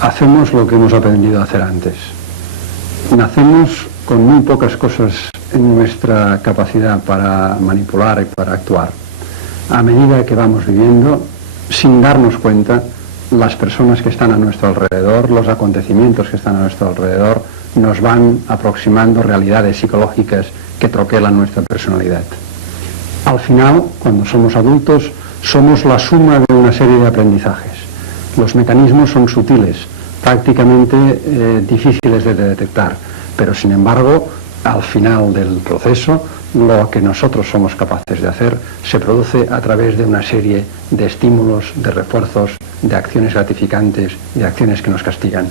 hacemos lo que hemos aprendido a hacer antes. Nacemos con muy pocas cosas en nuestra capacidad para manipular y para actuar. A medida que vamos viviendo, sin darnos cuenta, las personas que están a nuestro alrededor, los acontecimientos que están a nuestro alrededor, nos van aproximando realidades psicológicas que troquelan nuestra personalidad. Al final, cuando somos adultos, somos la suma de una serie de aprendizajes. Los mecanismos son sutiles, prácticamente difíciles de detectar, pero sin embargo, al final del proceso, lo que nosotros somos capaces de hacer se produce a través de una serie de estímulos, de refuerzos, de acciones gratificantes, de acciones que nos castigan.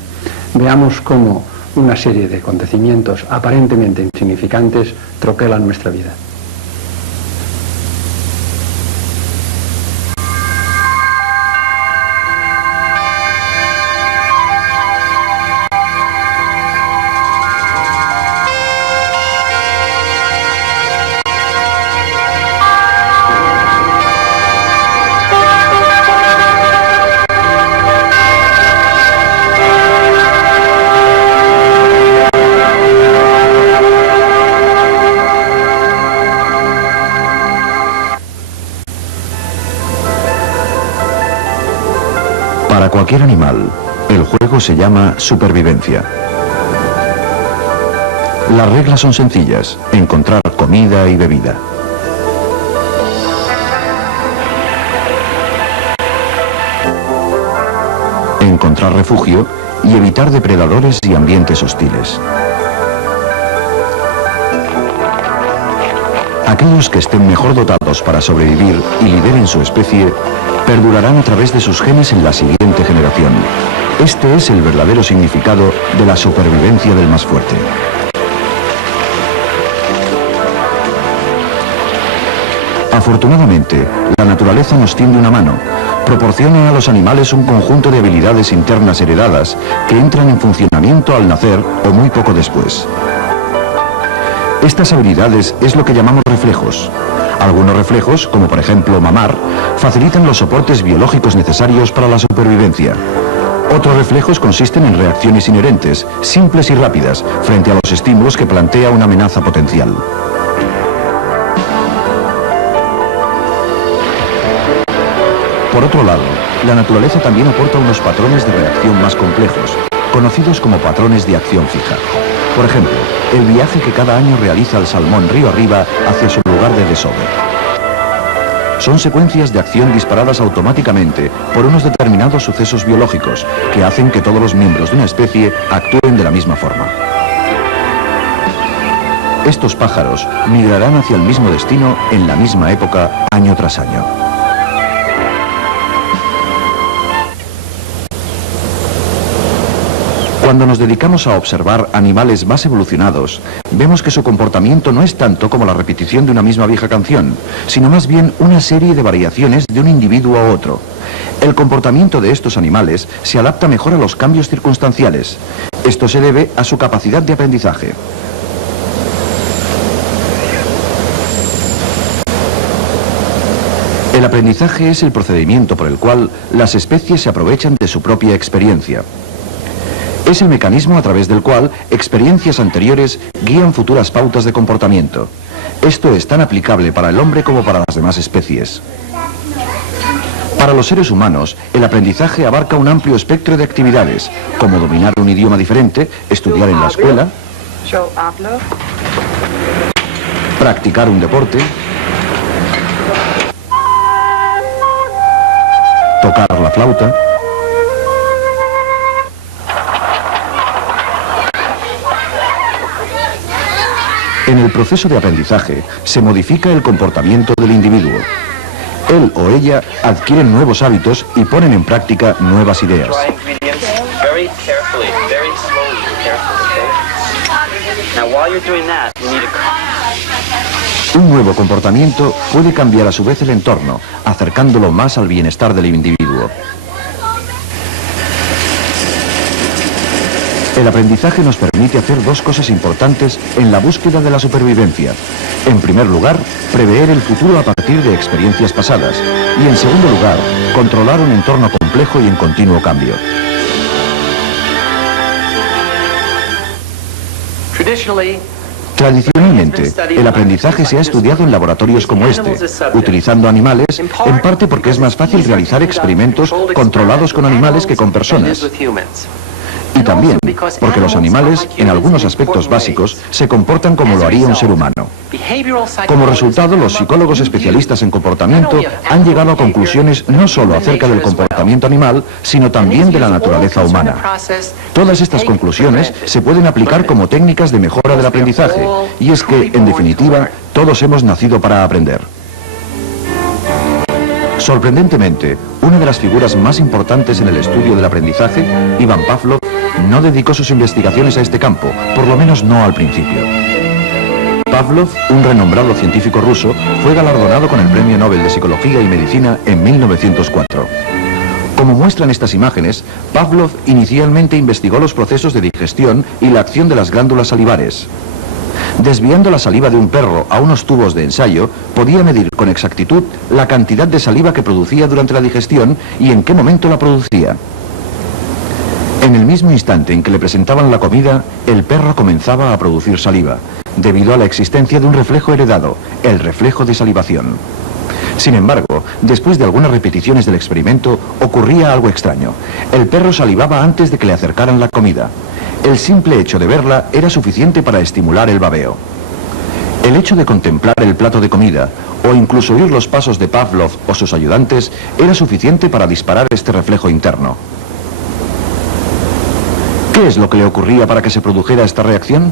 Veamos cómo una serie de acontecimientos aparentemente insignificantes troquelan nuestra vida. Para cualquier animal, el juego se llama supervivencia. Las reglas son sencillas: encontrar comida y bebida. Encontrar refugio y evitar depredadores y ambientes hostiles. Aquellos que estén mejor dotados para sobrevivir y lideren su especie perdurarán a través de sus genes en la siguiente generación. Este es el verdadero significado de la supervivencia del más fuerte. Afortunadamente, la naturaleza nos tiende una mano. Proporciona a los animales un conjunto de habilidades internas heredadas que entran en funcionamiento al nacer o muy poco después. Estas habilidades es lo que llamamos reflejos. Algunos reflejos, como por ejemplo mamar, facilitan los soportes biológicos necesarios para la supervivencia. Otros reflejos consisten en reacciones inherentes, simples y rápidas, frente a los estímulos que plantea una amenaza potencial. Por otro lado, la naturaleza también aporta unos patrones de reacción más complejos, conocidos como patrones de acción fija. Por ejemplo, el viaje que cada año realiza el salmón río arriba hacia su lugar de desove. Son secuencias de acción disparadas automáticamente por unos determinados sucesos biológicos que hacen que todos los miembros de una especie actúen de la misma forma. Estos pájaros migrarán hacia el mismo destino en la misma época, año tras año. Cuando nos dedicamos a observar animales más evolucionados, vemos que su comportamiento no es tanto como la repetición de una misma vieja canción, sino más bien una serie de variaciones de un individuo a otro. El comportamiento de estos animales se adapta mejor a los cambios circunstanciales. Esto se debe a su capacidad de aprendizaje. El aprendizaje es el procedimiento por el cual las especies se aprovechan de su propia experiencia. Es el mecanismo a través del cual experiencias anteriores guían futuras pautas de comportamiento. Esto es tan aplicable para el hombre como para las demás especies. Para los seres humanos, el aprendizaje abarca un amplio espectro de actividades, como dominar un idioma diferente, estudiar en la escuela, practicar un deporte, tocar la flauta. En el proceso de aprendizaje se modifica el comportamiento del individuo. Él o ella adquieren nuevos hábitos y ponen en práctica nuevas ideas. Un nuevo comportamiento puede cambiar a su vez el entorno, acercándolo más al bienestar del individuo. El aprendizaje nos permite hacer dos cosas importantes en la búsqueda de la supervivencia. En primer lugar, prever el futuro a partir de experiencias pasadas. Y en segundo lugar, controlar un entorno complejo y en continuo cambio. Tradicionalmente, el aprendizaje se ha estudiado en laboratorios como este, utilizando animales, en parte porque es más fácil realizar experimentos controlados con animales que con personas. Y también porque los animales, en algunos aspectos básicos, se comportan como lo haría un ser humano. Como resultado, los psicólogos especialistas en comportamiento han llegado a conclusiones no solo acerca del comportamiento animal, sino también de la naturaleza humana. Todas estas conclusiones se pueden aplicar como técnicas de mejora del aprendizaje, y es que, en definitiva, todos hemos nacido para aprender. Sorprendentemente, una de las figuras más importantes en el estudio del aprendizaje, Ivan Pavlov, no dedicó sus investigaciones a este campo, por lo menos no al principio. Pavlov, un renombrado científico ruso, fue galardonado con el Premio Nobel de Psicología y Medicina en 1904. Como muestran estas imágenes, Pavlov inicialmente investigó los procesos de digestión y la acción de las glándulas salivares. Desviando la saliva de un perro a unos tubos de ensayo, podía medir con exactitud la cantidad de saliva que producía durante la digestión y en qué momento la producía. En el mismo instante en que le presentaban la comida, el perro comenzaba a producir saliva, debido a la existencia de un reflejo heredado, el reflejo de salivación. Sin embargo, después de algunas repeticiones del experimento, ocurría algo extraño. El perro salivaba antes de que le acercaran la comida. El simple hecho de verla era suficiente para estimular el babeo. El hecho de contemplar el plato de comida, o incluso oír los pasos de Pavlov o sus ayudantes, era suficiente para disparar este reflejo interno. ¿Qué es lo que le ocurría para que se produjera esta reacción?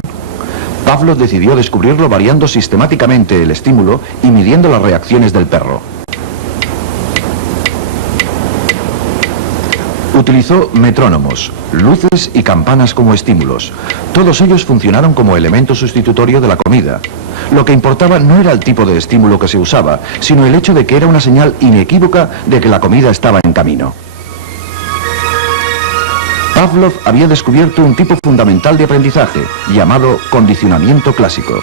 Pavlov decidió descubrirlo variando sistemáticamente el estímulo y midiendo las reacciones del perro. Utilizó metrónomos, luces y campanas como estímulos. Todos ellos funcionaron como elemento sustitutorio de la comida. Lo que importaba no era el tipo de estímulo que se usaba, sino el hecho de que era una señal inequívoca de que la comida estaba en camino. Pavlov había descubierto un tipo fundamental de aprendizaje, llamado condicionamiento clásico.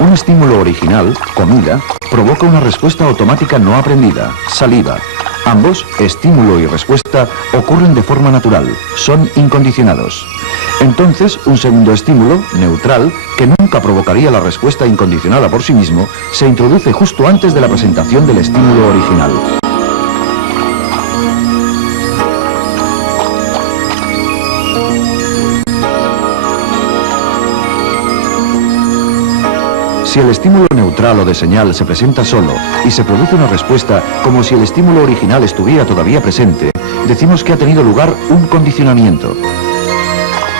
Un estímulo original, comida, provoca una respuesta automática no aprendida, saliva. Ambos, estímulo y respuesta, ocurren de forma natural, son incondicionados. Entonces, un segundo estímulo, neutral, que nunca provocaría la respuesta incondicionada por sí mismo, se introduce justo antes de la presentación del estímulo original. Si el estímulo neutral o de señal se presenta solo y se produce una respuesta como si el estímulo original estuviera todavía presente, decimos que ha tenido lugar un condicionamiento.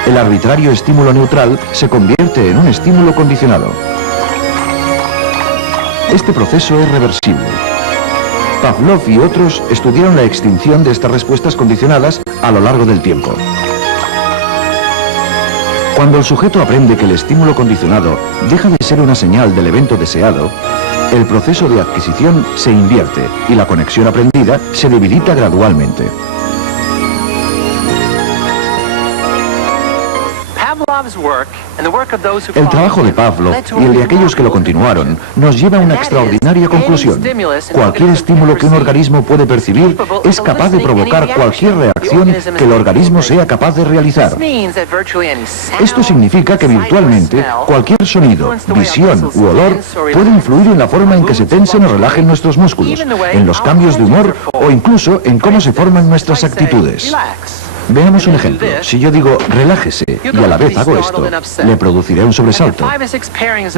El arbitrario estímulo neutral se convierte en un estímulo condicionado. Este proceso es reversible. Pavlov y otros estudiaron la extinción de estas respuestas condicionadas a lo largo del tiempo. Cuando el sujeto aprende que el estímulo condicionado deja de ser una señal del evento deseado, el proceso de adquisición se invierte y la conexión aprendida se debilita gradualmente. El trabajo de Pavlov y el de aquellos que lo continuaron nos lleva a una extraordinaria conclusión. Cualquier estímulo que un organismo puede percibir es capaz de provocar cualquier reacción que el organismo sea capaz de realizar. Esto significa que virtualmente cualquier sonido, visión u olor puede influir en la forma en que se tensen o relajen nuestros músculos, en los cambios de humor o incluso en cómo se forman nuestras actitudes. Veamos un ejemplo. Si yo digo relájese y a la vez hago esto, le produciré un sobresalto.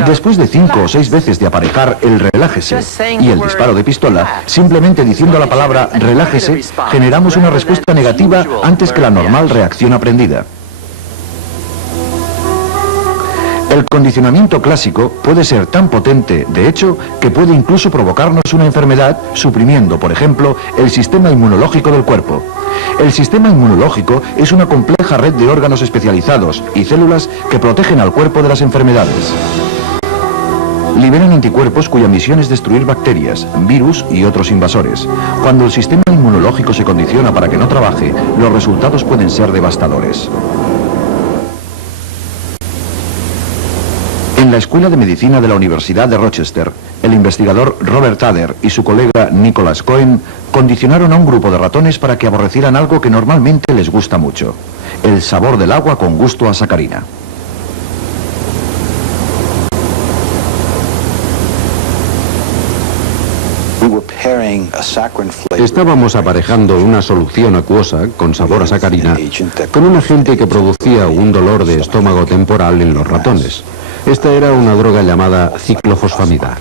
Después de 5 o 6 veces de aparejar el relájese y el disparo de pistola, simplemente diciendo la palabra relájese, generamos una respuesta negativa antes que la normal reacción aprendida. El condicionamiento clásico puede ser tan potente, de hecho, que puede incluso provocarnos una enfermedad, suprimiendo, por ejemplo, el sistema inmunológico del cuerpo. El sistema inmunológico es una compleja red de órganos especializados y células que protegen al cuerpo de las enfermedades. Liberan anticuerpos cuya misión es destruir bacterias, virus y otros invasores. Cuando el sistema inmunológico se condiciona para que no trabaje, los resultados pueden ser devastadores. En la Escuela de Medicina de la Universidad de Rochester, el investigador Robert Adler y su colega Nicholas Cohen condicionaron a un grupo de ratones para que aborrecieran algo que normalmente les gusta mucho: el sabor del agua con gusto a sacarina. Estábamos aparejando una solución acuosa con sabor a sacarina con un agente que producía un dolor de estómago temporal en los ratones. Esta era una droga llamada ciclofosfamida.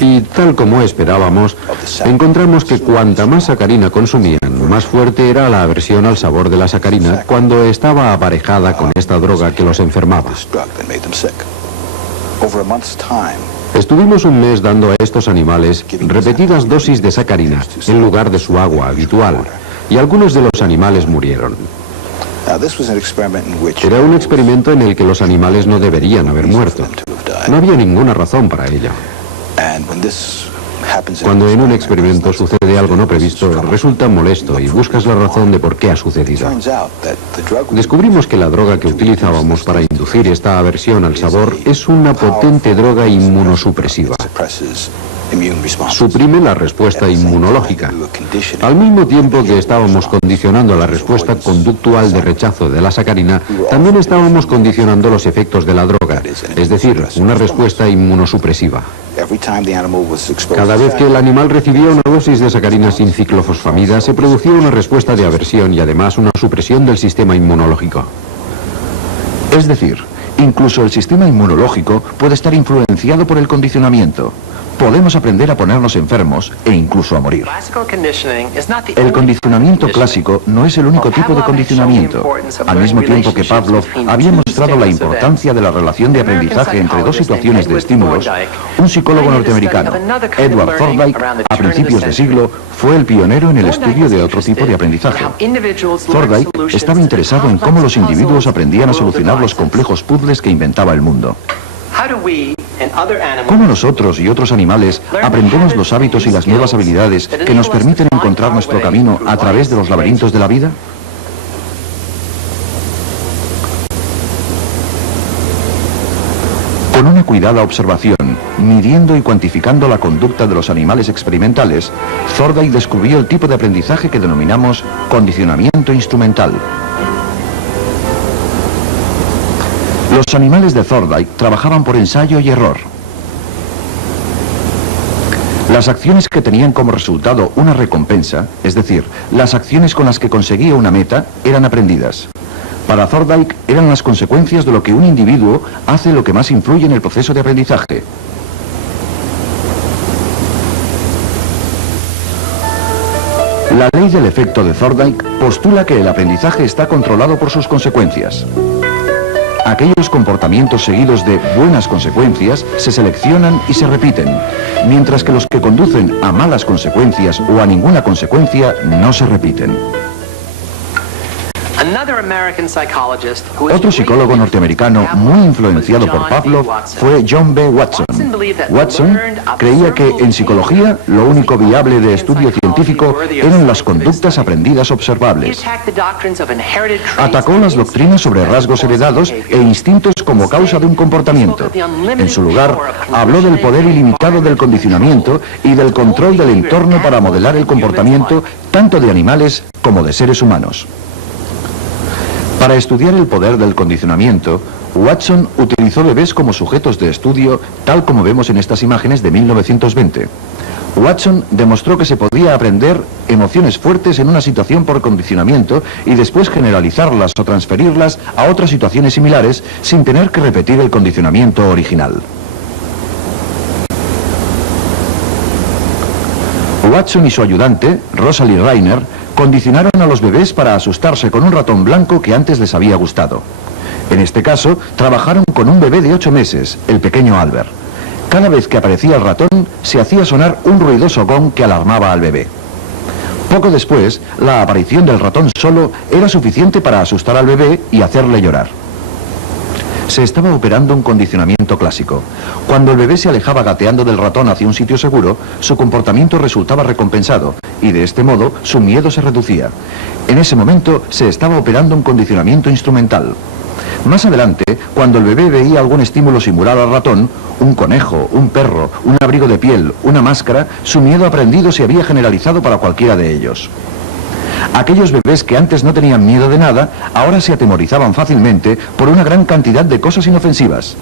Y tal como esperábamos, encontramos que cuanta más sacarina consumían, más fuerte era la aversión al sabor de la sacarina cuando estaba aparejada con esta droga que los enfermaba. Estuvimos un mes dando a estos animales repetidas dosis de sacarina en lugar de su agua habitual, y algunos de los animales murieron. Era un experimento en el que los animales no deberían haber muerto. No había ninguna razón para ello. Cuando en un experimento sucede algo no previsto, resulta molesto y buscas la razón de por qué ha sucedido. Descubrimos que la droga que utilizábamos para inducir esta aversión al sabor es una potente droga inmunosupresiva. Suprime la respuesta inmunológica. Al mismo tiempo que estábamos condicionando la respuesta conductual de rechazo de la sacarina, también estábamos condicionando los efectos de la droga, es decir, una respuesta inmunosupresiva. Cada vez que el animal recibía una dosis de sacarina sin ciclofosfamida, se producía una respuesta de aversión y además una supresión del sistema inmunológico. Es decir, incluso el sistema inmunológico puede estar influenciado por el condicionamiento. Podemos aprender a ponernos enfermos e incluso a morir. El condicionamiento clásico no es el único tipo de condicionamiento. Al mismo tiempo que Pavlov había mostrado la importancia de la relación de aprendizaje entre dos situaciones de estímulos, un psicólogo norteamericano, Edward Thorndike, a principios de siglo, fue el pionero en el estudio de otro tipo de aprendizaje. Thorndike estaba interesado en cómo los individuos aprendían a solucionar los complejos puzzles que inventaba el mundo. ¿Cómo nosotros y otros animales aprendemos los hábitos y las nuevas habilidades que nos permiten encontrar nuestro camino a través de los laberintos de la vida? Con una cuidada observación, midiendo y cuantificando la conducta de los animales experimentales, Thorndike descubrió el tipo de aprendizaje que denominamos condicionamiento instrumental. Los animales de Thorndike trabajaban por ensayo y error. Las acciones que tenían como resultado una recompensa, es decir, las acciones con las que conseguía una meta, eran aprendidas. Para Thorndike eran las consecuencias de lo que un individuo hace lo que más influye en el proceso de aprendizaje. La ley del efecto de Thorndike postula que el aprendizaje está controlado por sus consecuencias. Aquellos comportamientos seguidos de buenas consecuencias se seleccionan y se repiten, mientras que los que conducen a malas consecuencias o a ninguna consecuencia no se repiten. Otro psicólogo norteamericano muy influenciado por Pavlov fue John B. Watson. Watson creía que en psicología lo único viable de estudio científico eran las conductas aprendidas observables. Atacó las doctrinas sobre rasgos heredados e instintos como causa de un comportamiento. En su lugar, habló del poder ilimitado del condicionamiento y del control del entorno para modelar el comportamiento tanto de animales como de seres humanos. Para estudiar el poder del condicionamiento, Watson utilizó bebés como sujetos de estudio, tal como vemos en estas imágenes de 1920. Watson demostró que se podía aprender emociones fuertes en una situación por condicionamiento y después generalizarlas o transferirlas a otras situaciones similares sin tener que repetir el condicionamiento original. Watson y su ayudante, Rosalie Reiner, condicionaron a los bebés para asustarse con un ratón blanco que antes les había gustado. En este caso, trabajaron con un bebé de 8 meses, el pequeño Albert. Cada vez que aparecía el ratón, se hacía sonar un ruidoso gong que alarmaba al bebé. Poco después, la aparición del ratón solo era suficiente para asustar al bebé y hacerle llorar. Se estaba operando un condicionamiento clásico. Cuando el bebé se alejaba gateando del ratón hacia un sitio seguro, su comportamiento resultaba recompensado y de este modo su miedo se reducía. En ese momento se estaba operando un condicionamiento instrumental. Más adelante, cuando el bebé veía algún estímulo similar al ratón, un conejo, un perro, un abrigo de piel, una máscara, su miedo aprendido se había generalizado para cualquiera de ellos. Aquellos bebés que antes no tenían miedo de nada, ahora se atemorizaban fácilmente por una gran cantidad de cosas inofensivas.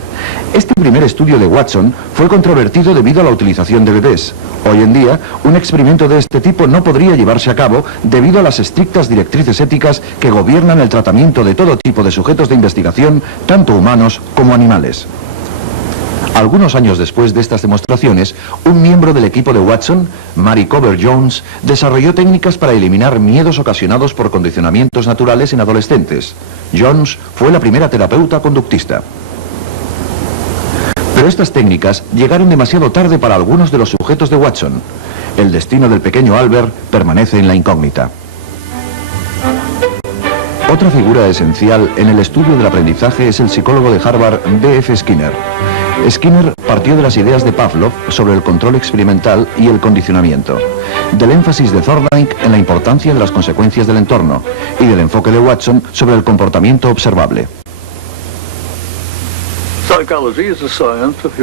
Este primer estudio de Watson fue controvertido debido a la utilización de bebés. Hoy en día, un experimento de este tipo no podría llevarse a cabo debido a las estrictas directrices éticas que gobiernan el tratamiento de todo tipo de sujetos de investigación, tanto humanos como animales. Algunos años después de estas demostraciones, un miembro del equipo de Watson, Mary Cover Jones, desarrolló técnicas para eliminar miedos ocasionados por condicionamientos naturales en adolescentes. Jones fue la primera terapeuta conductista. Pero estas técnicas llegaron demasiado tarde para algunos de los sujetos de Watson. El destino del pequeño Albert permanece en la incógnita. Otra figura esencial en el estudio del aprendizaje es el psicólogo de Harvard, B.F. Skinner. Skinner partió de las ideas de Pavlov sobre el control experimental y el condicionamiento, del énfasis de Thorndike en la importancia de las consecuencias del entorno y del enfoque de Watson sobre el comportamiento observable.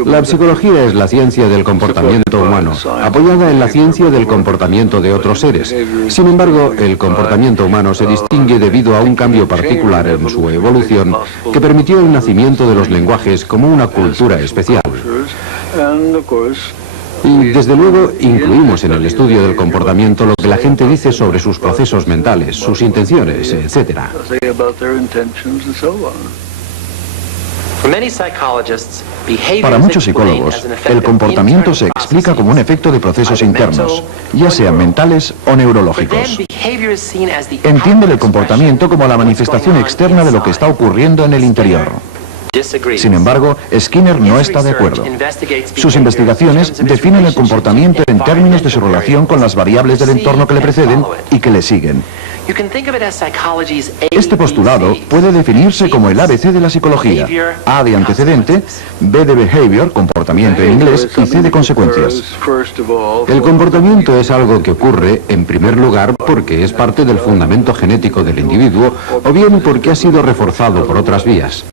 La psicología es la ciencia del comportamiento humano, apoyada en la ciencia del comportamiento de otros seres. Sin embargo, el comportamiento humano se distingue debido a un cambio particular en su evolución que permitió el nacimiento de los lenguajes como una cultura especial. Y desde luego incluimos en el estudio del comportamiento lo que la gente dice sobre sus procesos mentales, sus intenciones, etc. Para muchos psicólogos, el comportamiento se explica como un efecto de procesos internos, ya sean mentales o neurológicos. Entienden el comportamiento como la manifestación externa de lo que está ocurriendo en el interior. Sin embargo, Skinner no está de acuerdo. Sus investigaciones definen el comportamiento en términos de su relación con las variables del entorno que le preceden y que le siguen. Este postulado puede definirse como el ABC de la psicología: A de antecedente, B de behavior, comportamiento en inglés, y C de consecuencias. El comportamiento es algo que ocurre, en primer lugar, porque es parte del fundamento genético del individuo, o bien porque ha sido reforzado por otras vías.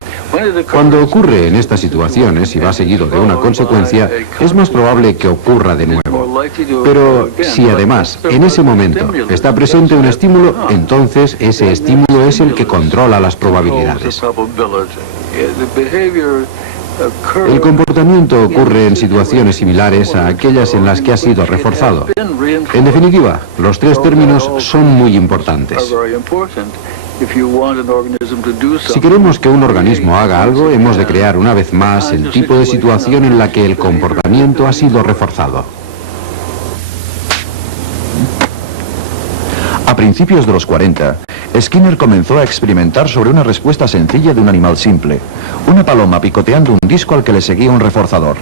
Cuando ocurre en estas situaciones y va seguido de una consecuencia, es más probable que ocurra de nuevo. Pero si además, en ese momento, está presente un estímulo, entonces ese estímulo es el que controla las probabilidades. El comportamiento ocurre en situaciones similares a aquellas en las que ha sido reforzado. En definitiva, los tres términos son muy importantes. Si queremos que un organismo haga algo, hemos de crear una vez más el tipo de situación en la que el comportamiento ha sido reforzado. A principios de los 40, Skinner comenzó a experimentar sobre una respuesta sencilla de un animal simple: una paloma picoteando un disco al que le seguía un reforzador,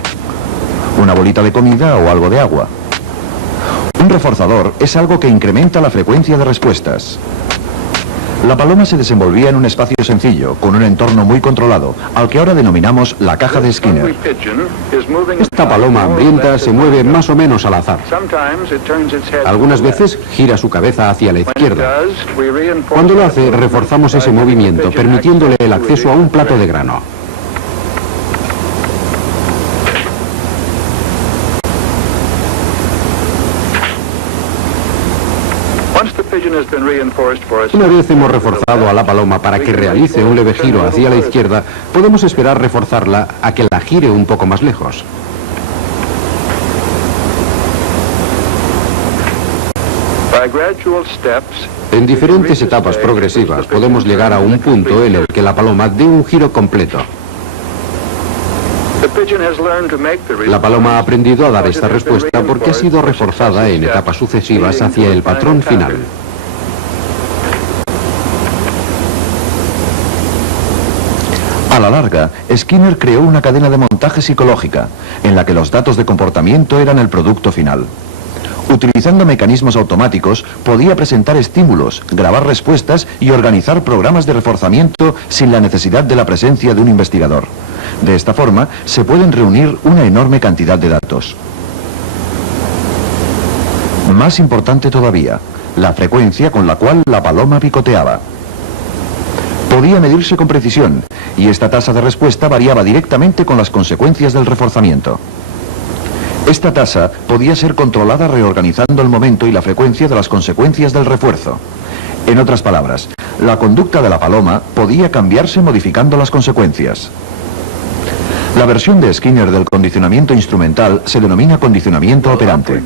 una bolita de comida o algo de agua. Un reforzador es algo que incrementa la frecuencia de respuestas. La paloma se desenvolvía en un espacio sencillo, con un entorno muy controlado, al que ahora denominamos la caja de Skinner. Esta paloma hambrienta se mueve más o menos al azar. Algunas veces gira su cabeza hacia la izquierda. Cuando lo hace, reforzamos ese movimiento, permitiéndole el acceso a un plato de grano. Una vez hemos reforzado a la paloma para que realice un leve giro hacia la izquierda, podemos esperar reforzarla a que la gire un poco más lejos. En diferentes etapas progresivas podemos llegar a un punto en el que la paloma dé un giro completo. La paloma ha aprendido a dar esta respuesta porque ha sido reforzada en etapas sucesivas hacia el patrón final. A la larga, Skinner creó una cadena de montaje psicológica, en la que los datos de comportamiento eran el producto final. Utilizando mecanismos automáticos, podía presentar estímulos, grabar respuestas y organizar programas de reforzamiento sin la necesidad de la presencia de un investigador. De esta forma, se pueden reunir una enorme cantidad de datos. Más importante todavía, la frecuencia con la cual la paloma picoteaba. Podía medirse con precisión, y esta tasa de respuesta variaba directamente con las consecuencias del reforzamiento. Esta tasa podía ser controlada reorganizando el momento y la frecuencia de las consecuencias del refuerzo. En otras palabras, la conducta de la paloma podía cambiarse modificando las consecuencias. La versión de Skinner del condicionamiento instrumental se denomina condicionamiento operante.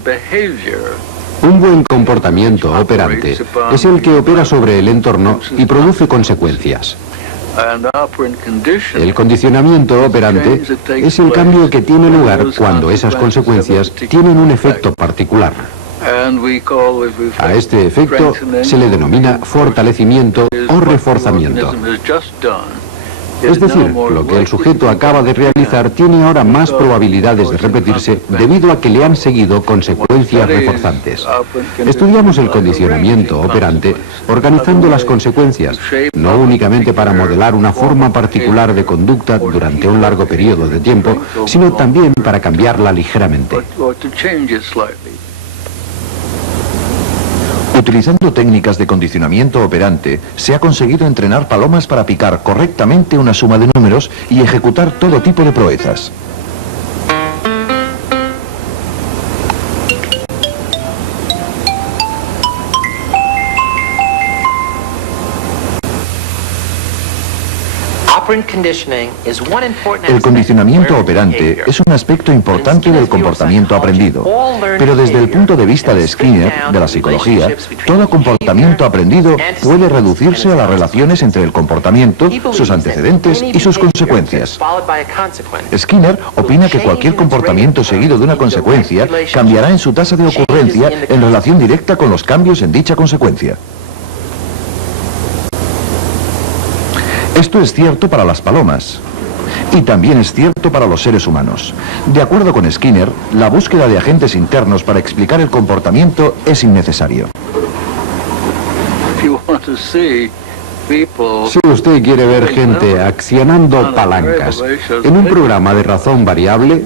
Un buen comportamiento operante es el que opera sobre el entorno y produce consecuencias. El condicionamiento operante es el cambio que tiene lugar cuando esas consecuencias tienen un efecto particular. A este efecto se le denomina fortalecimiento o reforzamiento. Es decir, lo que el sujeto acaba de realizar tiene ahora más probabilidades de repetirse debido a que le han seguido consecuencias reforzantes. Estudiamos el condicionamiento operante organizando las consecuencias, no únicamente para modelar una forma particular de conducta durante un largo periodo de tiempo, sino también para cambiarla ligeramente. Utilizando técnicas de condicionamiento operante, se ha conseguido entrenar palomas para picar correctamente una suma de números y ejecutar todo tipo de proezas. El condicionamiento operante es un aspecto importante del comportamiento aprendido, pero desde el punto de vista de Skinner, de la psicología, todo comportamiento aprendido puede reducirse a las relaciones entre el comportamiento, sus antecedentes y sus consecuencias. Skinner opina que cualquier comportamiento seguido de una consecuencia cambiará en su tasa de ocurrencia en relación directa con los cambios en dicha consecuencia. Esto es cierto para las palomas y también es cierto para los seres humanos. De acuerdo con Skinner, la búsqueda de agentes internos para explicar el comportamiento es innecesario. Si usted quiere ver gente accionando palancas en un programa de razón variable,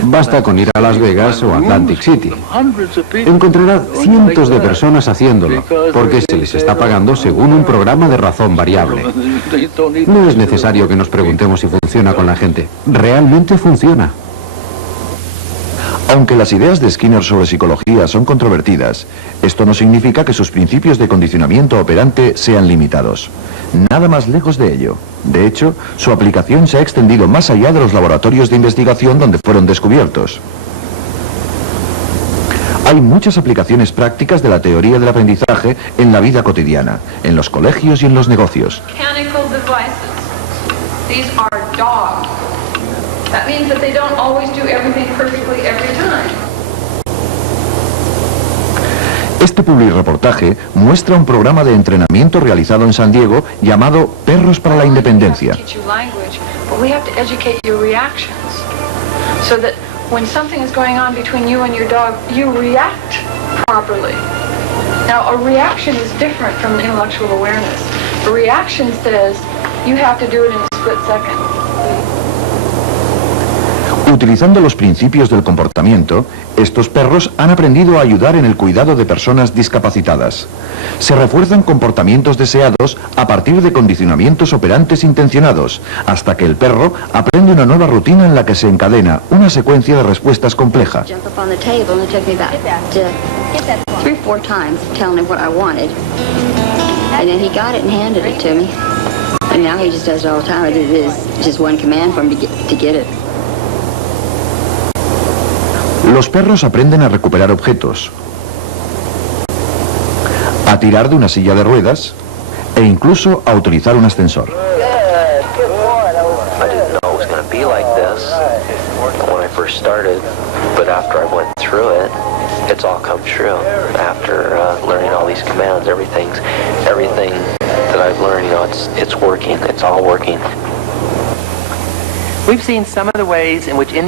basta con ir a Las Vegas o Atlantic City. Encontrará cientos de personas haciéndolo, porque se les está pagando según un programa de razón variable. No es necesario que nos preguntemos si funciona con la gente. Realmente funciona. Aunque las ideas de Skinner sobre psicología son controvertidas, esto no significa que sus principios de condicionamiento operante sean limitados. Nada más lejos de ello. De hecho, su aplicación se ha extendido más allá de los laboratorios de investigación donde fueron descubiertos. Hay muchas aplicaciones prácticas de la teoría del aprendizaje en la vida cotidiana, en los colegios y en los negocios. That means that they don't always do everything perfectly every time. Este publireportaje muestra un programa de entrenamiento realizado en San Diego llamado Perros para la Independencia. When something is going on between you and your dog, you react properly. Now, a reaction is different from intellectual awareness. A reaction says you have to do it in a split second. Utilizando los principios del comportamiento, estos perros han aprendido a ayudar en el cuidado de personas discapacitadas. Se refuerzan comportamientos deseados a partir de condicionamientos operantes intencionados, hasta que el perro aprende una nueva rutina en la que se encadena una secuencia de respuestas compleja. Los perros aprenden a recuperar objetos, a tirar de una silla de ruedas e incluso a utilizar un ascensor.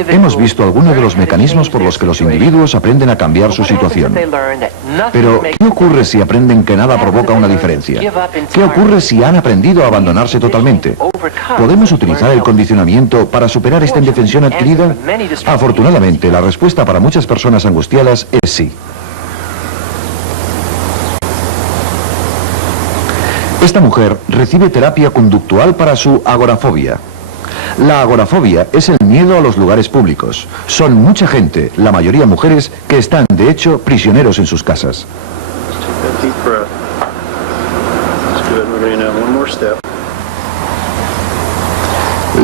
Hemos visto algunos de los mecanismos por los que los individuos aprenden a cambiar su situación. Pero, ¿qué ocurre si aprenden que nada provoca una diferencia? ¿Qué ocurre si han aprendido a abandonarse totalmente? ¿Podemos utilizar el condicionamiento para superar esta indefensión adquirida? Afortunadamente, la respuesta para muchas personas angustiadas es sí. Esta mujer recibe terapia conductual para su agorafobia. La agorafobia es el miedo a los lugares públicos. Son mucha gente, la mayoría mujeres, que están, de hecho, prisioneros en sus casas.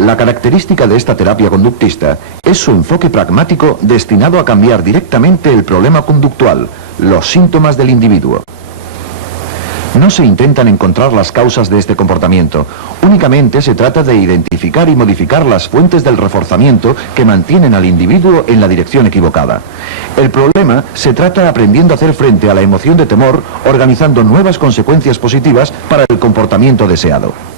La característica de esta terapia conductista es su enfoque pragmático destinado a cambiar directamente el problema conductual, los síntomas del individuo. No se intentan encontrar las causas de este comportamiento, únicamente se trata de identificar y modificar las fuentes del reforzamiento que mantienen al individuo en la dirección equivocada. El problema se trata aprendiendo a hacer frente a la emoción de temor, organizando nuevas consecuencias positivas para el comportamiento deseado.